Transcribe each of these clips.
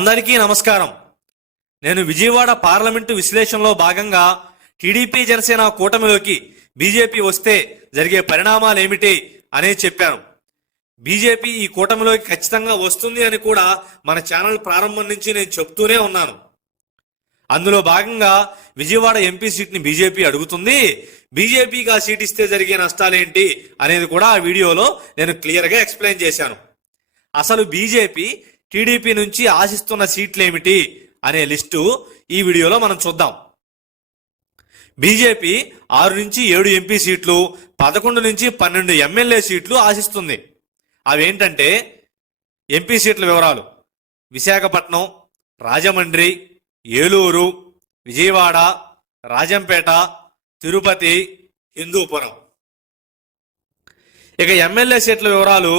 అందరికీ నమస్కారం. నేను విజయవాడ పార్లమెంటు విశ్లేషణలో భాగంగా టీడీపీ జనసేన కూటమిలోకి బీజేపీ వస్తే జరిగే పరిణామాలు ఏమిటి అనేది చెప్పాను. బీజేపీ ఈ కూటమిలోకి ఖచ్చితంగా వస్తుంది అని కూడా మన ఛానల్ ప్రారంభం నుంచి నేను చెప్తూనే ఉన్నాను. అందులో భాగంగా విజయవాడ ఎంపీ సీట్ని బీజేపీ అడుగుతుంది. బీజేపీకి ఆ సీట్ ఇస్తే జరిగే నష్టాలేంటి అనేది కూడా ఆ వీడియోలో నేను క్లియర్గా ఎక్స్ప్లెయిన్ చేశాను. అసలు బీజేపీ టీడీపీ నుంచి ఆశిస్తున్న సీట్లేమిటి అనే లిస్టు ఈ వీడియోలో మనం చూద్దాం. బీజేపీ 6 నుంచి 7 ఎంపీ సీట్లు, 11 నుంచి 12 ఎమ్మెల్యే సీట్లు ఆశిస్తుంది. అవేంటంటే ఎంపీ సీట్ల వివరాలు: విశాఖపట్నం, రాజమండ్రి, ఏలూరు, విజయవాడ, రాజంపేట, తిరుపతి, హిందూపురం. ఇక ఎమ్మెల్యే సీట్ల వివరాలు: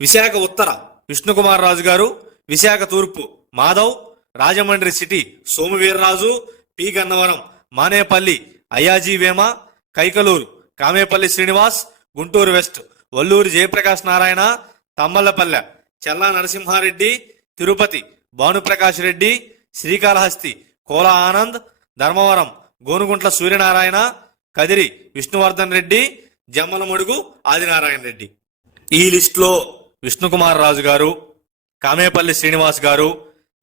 విశాఖ ఉత్తర విష్ణుకుమార్ రాజు గారు, విశాఖ తూర్పు Madhav, Rajahmundry city Somu Veerraju, P Gannavaram Manepalli Ayyaji Vema, Kaikaluru Kamepalli Srinivas, Guntur west Valluru Jayaprakash Narayana, తమ్మల్లపల్లె చెల్లా నరసింహారెడ్డి, తిరుపతి భానుప్రకాష్ రెడ్డి, శ్రీకాళహస్తి కోల ఆనంద్, ధర్మవరం గోనుగుంట్ల సూర్యనారాయణ, కదిరి విష్ణువర్ధన్ రెడ్డి, జమ్మలమడుగు ఆదినారాయణ రెడ్డి. ఈ లిస్టులో విష్ణుకుమార్ రాజు గారు, కామేపల్లి శ్రీనివాస్ గారు,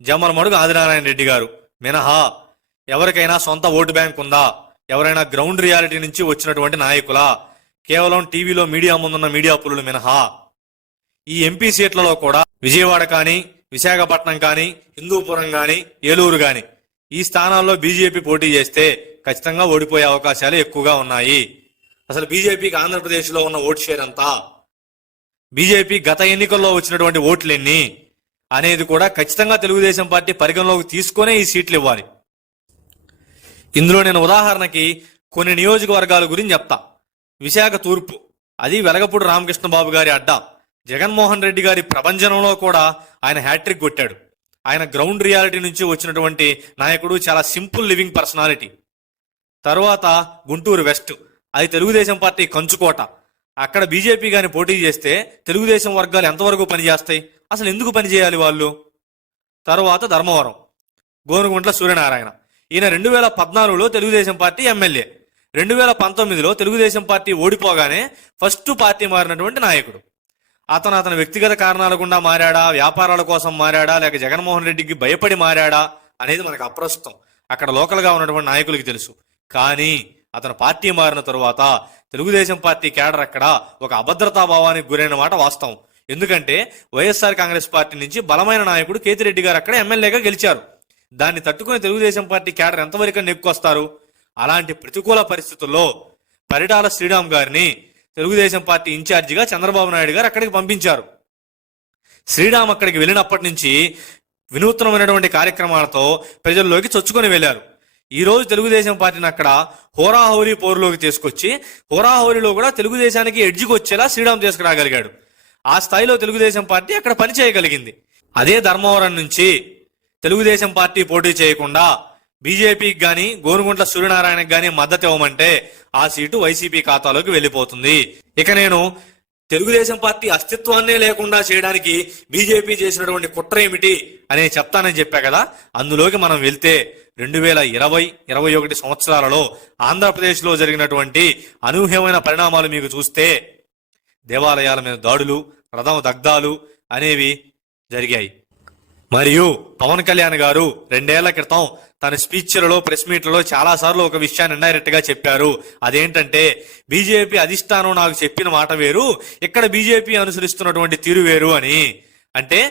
జమ్మలమడుగు ఆదినారాయణ రెడ్డి గారు మినహా ఎవరికైనా సొంత ఓటు బ్యాంక్ ఉందా? ఎవరైనా గ్రౌండ్ రియాలిటీ నుంచి వచ్చినటువంటి నాయకులా? కేవలం టీవీలో మీడియా ముందున్న మీడియా పులులు మినహా ఈ ఎంపీ సీట్లలో కూడా విజయవాడ కానీ, విశాఖపట్నం కానీ, హిందూపురం కానీ, ఏలూరు కానీ ఈ స్థానాల్లో బీజేపీ పోటీ చేస్తే ఖచ్చితంగా ఓడిపోయే అవకాశాలు ఎక్కువగా ఉన్నాయి. అసలు బీజేపీకి ఆంధ్రప్రదేశ్లో ఉన్న ఓటు షేర్ అంతా, బీజేపీ గత ఎన్నికల్లో వచ్చినటువంటి ఓట్లెన్ని అనేది కూడా ఖచ్చితంగా తెలుగుదేశం పార్టీ పరిగణలోకి తీసుకునే ఈ సీట్లు ఇవ్వాలి. ఇందులో నేను ఉదాహరణకి కొన్ని నియోజకవర్గాల గురించి చెప్తా. విశాఖ తూర్పు, అది వెలగపూడి రామకృష్ణబాబు గారి అడ్డా. జగన్మోహన్ రెడ్డి గారి ప్రభంజనంలో కూడా ఆయన హ్యాట్రిక్ కొట్టాడు. ఆయన గ్రౌండ్ రియాలిటీ నుంచి వచ్చినటువంటి నాయకుడు, చాలా సింపుల్ లివింగ్ పర్సనాలిటీ. తరువాత గుంటూరు వెస్ట్, అది తెలుగుదేశం పార్టీ కంచుకోట. అక్కడ బీజేపీ గాని పోటీ చేస్తే తెలుగుదేశం వర్గాలు ఎంతవరకు పనిచేస్తాయి? అసలు ఎందుకు పనిచేయాలి వాళ్ళు? తరువాత ధర్మవరం గోనుగుంట్ల సూర్యనారాయణ, ఈయన 2014లో Telugu Desam party MLA. 2019లో Telugu Desam party ఓడిపోగానే first party మారినటువంటి నాయకుడు. అతను వ్యక్తిగత కారణాల గుండా మారాడా, వ్యాపారాల కోసం మారాడా, లేక జగన్మోహన్ రెడ్డికి భయపడి మారాడా అనేది మనకు అప్రస్తుతం. అక్కడ లోకల్గా ఉన్నటువంటి నాయకులకి తెలుసు. కానీ అతను పార్టీ మారిన తరువాత తెలుగుదేశం పార్టీ కేడర్ అక్కడ ఒక అభద్రతా భావానికి గురైన మాట వాస్తవం. ఎందుకంటే వైఎస్ఆర్ కాంగ్రెస్ పార్టీ నుంచి బలమైన నాయకుడు కేతిరెడ్డి గారు అక్కడ ఎమ్మెల్యేగా గెలిచారు. దాన్ని తట్టుకుని తెలుగుదేశం పార్టీ కేడర్ ఎంతవరకు నెక్కొస్తారు? అలాంటి ప్రతికూల పరిస్థితుల్లో పరిటాల శ్రీరామ్ గారిని తెలుగుదేశం పార్టీ ఇన్ఛార్జిగా చంద్రబాబు నాయుడు గారు అక్కడికి పంపించారు. శ్రీరామ్ అక్కడికి వెళ్ళినప్పటి నుంచి వినూత్నమైనటువంటి కార్యక్రమాలతో ప్రజల్లోకి చొచ్చుకొని వెళ్లారు. ఈ రోజు తెలుగుదేశం పార్టీని అక్కడ హోరాహోరీ పోరులోకి తీసుకొచ్చి, హోరాహోరీలో కూడా తెలుగుదేశానికి ఎడ్జికి వచ్చేలా శ్రీరామ్ తీసుకురాగలిగాడు. ఆ స్థాయిలో తెలుగుదేశం పార్టీ అక్కడ పనిచేయగలిగింది. అదే ధర్మవరం నుంచి తెలుగుదేశం పార్టీ పోటీ చేయకుండా బీజేపీకి గాని, గోనుగుంట్ల సూర్యనారాయణకి గాని మద్దతు ఇవ్వమంటే ఆ సీటు వైసీపీ ఖాతాలోకి వెళ్ళిపోతుంది. ఇక నేను తెలుగుదేశం పార్టీ అస్తిత్వాన్నే లేకుండా చేయడానికి బీజేపీ చేసినటువంటి కుట్ర ఏమిటి అనేది చెప్తానని చెప్పా కదా. అందులోకి మనం వెళ్తే 2020-21 సంవత్సరాలలో ఆంధ్రప్రదేశ్లో జరిగినటువంటి అనూహ్యమైన పరిణామాలు మీకు చూస్తే దేవాలయాల మీద దాడులు, రథం దగ్ధాలు అనేవి జరిగాయి. మరియు పవన్ కళ్యాణ్ గారు 2 ఏళ్ల క్రితం తన స్పీచ్లలో, ప్రెస్ మీట్లలో చాలాసార్లు ఒక విషయాన్ని ఇండైరెక్ట్ గా చెప్పారు. అదేంటంటే బీజేపీ అధిష్టానం నాకు చెప్పిన మాట వేరు, ఇక్కడ బీజేపీ అనుసరిస్తున్నటువంటి తీరు వేరు అని. అంటే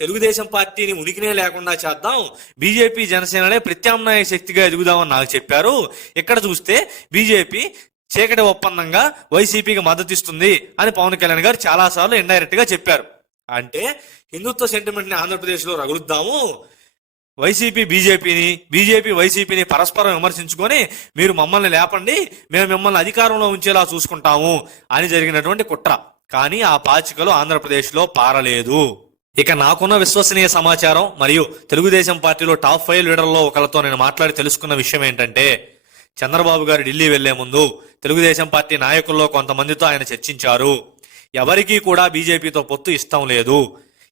తెలుగుదేశం పార్టీని ఉనికినే లేకుండా చేద్దాం, బీజేపీ జనసేననే ప్రత్యామ్నాయ శక్తిగా ఎదుగుదామని నాకు చెప్పారు. ఇక్కడ చూస్తే బీజేపీ చీకటి ఒప్పందంగా వైసీపీకి మద్దతు ఇస్తుంది అని పవన్ కళ్యాణ్ గారు చాలాసార్లు ఇండైరెక్ట్ గా చెప్పారు. అంటే హిందుత్వ సెంటిమెంట్ ని ఆంధ్రప్రదేశ్ లో రగులుద్దాము, బీజేపీ వైసీపీని పరస్పరం విమర్శించుకొని మీరు మమ్మల్ని లేపండి, మేము మిమ్మల్ని అధికారంలో ఉంచేలా చూసుకుంటాము అని జరిగినటువంటి కుట్ర. కానీ ఆ పాచికలు ఆంధ్రప్రదేశ్ లో పారలేదు. ఇక నాకున్న విశ్వసనీయ సమాచారం మరియు తెలుగుదేశం పార్టీలో టాప్ 5 లీడర్లో ఒకరితో నేను మాట్లాడి తెలుసుకున్న విషయం ఏంటంటే, చంద్రబాబు గారు ఢిల్లీ వెళ్లే ముందు తెలుగుదేశం పార్టీ నాయకుల్లో కొంతమందితో ఆయన చర్చించారు. ఎవరికీ కూడా బీజేపీతో పొత్తు ఇష్టం లేదు.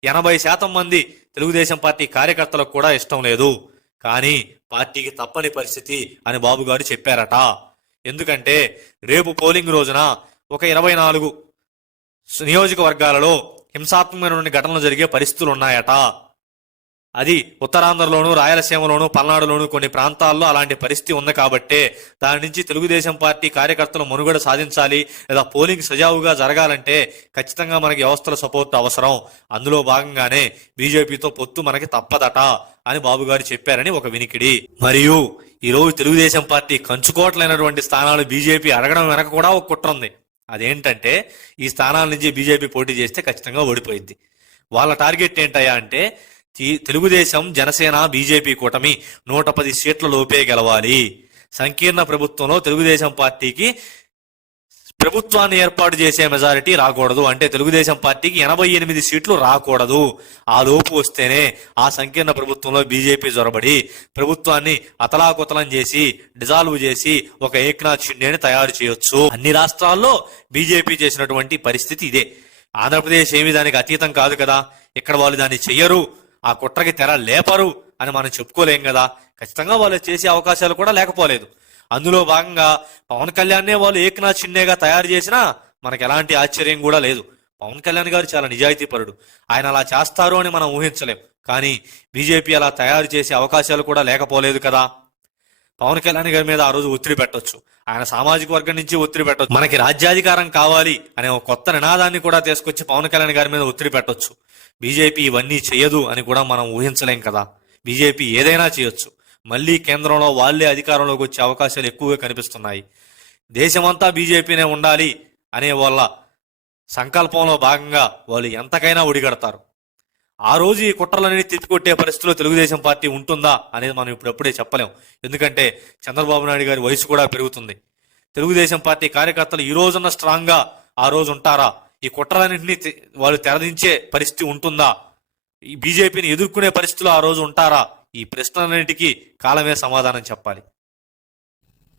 80% మంది తెలుగుదేశం పార్టీ కార్యకర్తలకు కూడా ఇష్టం లేదు. కానీ పార్టీకి తప్పని పరిస్థితి అని బాబు గారు చెప్పారట. ఎందుకంటే రేపు పోలింగ్ రోజున ఒక 24 నియోజకవర్గాలలో హింసాత్మకమైనటువంటి ఘటనలు జరిగే పరిస్థితులు ఉన్నాయట. అది ఉత్తరాంధ్రలోను, రాయలసీమలోను, పల్నాడులోను కొన్ని ప్రాంతాల్లో అలాంటి పరిస్థితి ఉంది కాబట్టే దాని నుంచి తెలుగుదేశం పార్టీ కార్యకర్తలు మనుగడ సాధించాలి, లేదా పోలింగ్ సజావుగా జరగాలంటే ఖచ్చితంగా మనకి వ్యవస్థల సపోర్ట్ అవసరం. అందులో భాగంగానే బీజేపీతో పొత్తు మనకి తప్పదట అని బాబు గారు చెప్పారని ఒక వినికిడి. మరియు ఈరోజు తెలుగుదేశం పార్టీ కంచుకోట్లైనటువంటి స్థానాలు బీజేపీ అడగడం వెనక కూడా ఒక కుట్ర ఉంది. అదేంటంటే ఈ స్థానాల నుంచి బీజేపీ పోటీ చేస్తే ఖచ్చితంగా ఓడిపోయింది. వాళ్ళ టార్గెట్ ఏంటయ్యా అంటే తెలుగుదేశం, జనసేన, బీజేపీ కూటమి 110 సీట్ల లోపే గెలవాలి. సంకీర్ణ ప్రభుత్వంలో తెలుగుదేశం పార్టీకి ప్రభుత్వాన్ని ఏర్పాటు చేసే మెజారిటీ రాకూడదు. అంటే తెలుగుదేశం పార్టీకి 88 సీట్లు రాకూడదు. ఆ లోపు వస్తేనే ఆ సంకీర్ణ ప్రభుత్వంలో బీజేపీ జొరబడి ప్రభుత్వాన్ని అతలాకుతలం చేసి డిజాల్వ్ చేసి ఒక ఏక్నాథ్ షిండేని తయారు చేయొచ్చు. అన్ని రాష్ట్రాల్లో బీజేపీ చేసినటువంటి పరిస్థితి ఇదే. ఆంధ్రప్రదేశ్ ఏమి దానికి అతీతం కాదు కదా. ఇక్కడ వాళ్ళు దాన్ని చెయ్యరు, ఆ కుట్రకి తెర లేపరు అని మనం చెప్పుకోలేం కదా. ఖచ్చితంగా వాళ్ళు చేసే అవకాశాలు కూడా లేకపోలేదు. అందులో భాగంగా పవన్ కళ్యాణ్నే వాళ్ళు ఏక్నాథ్ షిండేగా తయారు చేసినా మనకు ఎలాంటి ఆశ్చర్యం కూడా లేదు. పవన్ కళ్యాణ్ గారు చాలా నిజాయితీపరుడు, ఆయన అలా చేస్తారు అని మనం ఊహించలేం. కానీ బీజేపీ అలా తయారు చేసే అవకాశాలు కూడా లేకపోలేదు కదా. పవన్ కళ్యాణ్ గారి మీద ఆ రోజు ఒత్తిడి పెట్టొచ్చు, ఆయన సామాజిక వర్గం నుంచి ఒత్తిడి పెట్టొచ్చు, మనకి రాజ్యాధికారం కావాలి అనే ఒక కొత్త నినాదాన్ని కూడా తీసుకొచ్చి పవన్ కళ్యాణ్ గారి మీద ఒత్తిడి పెట్టొచ్చు. బీజేపీ ఇవన్నీ చేయదు అని కూడా మనం ఊహించలేం కదా. బీజేపీ ఏదైనా చేయొచ్చు. మళ్ళీ కేంద్రంలో వాళ్లే అధికారంలోకి వచ్చే అవకాశాలు ఎక్కువగా కనిపిస్తున్నాయి. దేశమంతా బీజేపీనే ఉండాలి అనే వాళ్ళ సంకల్పంలో భాగంగా వాళ్ళు ఎంతకైనా ఒడిగడతారు. ఆ రోజు ఈ కుట్రలన్నీ తిప్పికొట్టే పరిస్థితిలో తెలుగుదేశం పార్టీ ఉంటుందా అనేది మనం ఇప్పుడప్పుడే చెప్పలేం. ఎందుకంటే చంద్రబాబు నాయుడు గారి వయసు కూడా పెరుగుతుంది. తెలుగుదేశం పార్టీ కార్యకర్తలు ఈ రోజున్న స్ట్రాంగ్ గా ఆ రోజు ఉంటారా? ఈ కుట్రలన్నింటినీ వాళ్ళు తెరదించే పరిస్థితి ఉంటుందా? ఈ బీజేపీని ఎదుర్కొనే పరిస్థితిలో ఆ రోజు ఉంటారా? ఈ ప్రశ్నలన్నింటికీ కాలమే సమాధానం చెప్పాలి.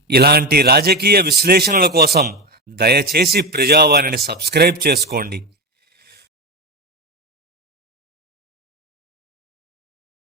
ఇలాంటి రాజకీయ విశ్లేషణల కోసం దయచేసి ప్రజావాణిని సబ్స్క్రైబ్ చేసుకోండి.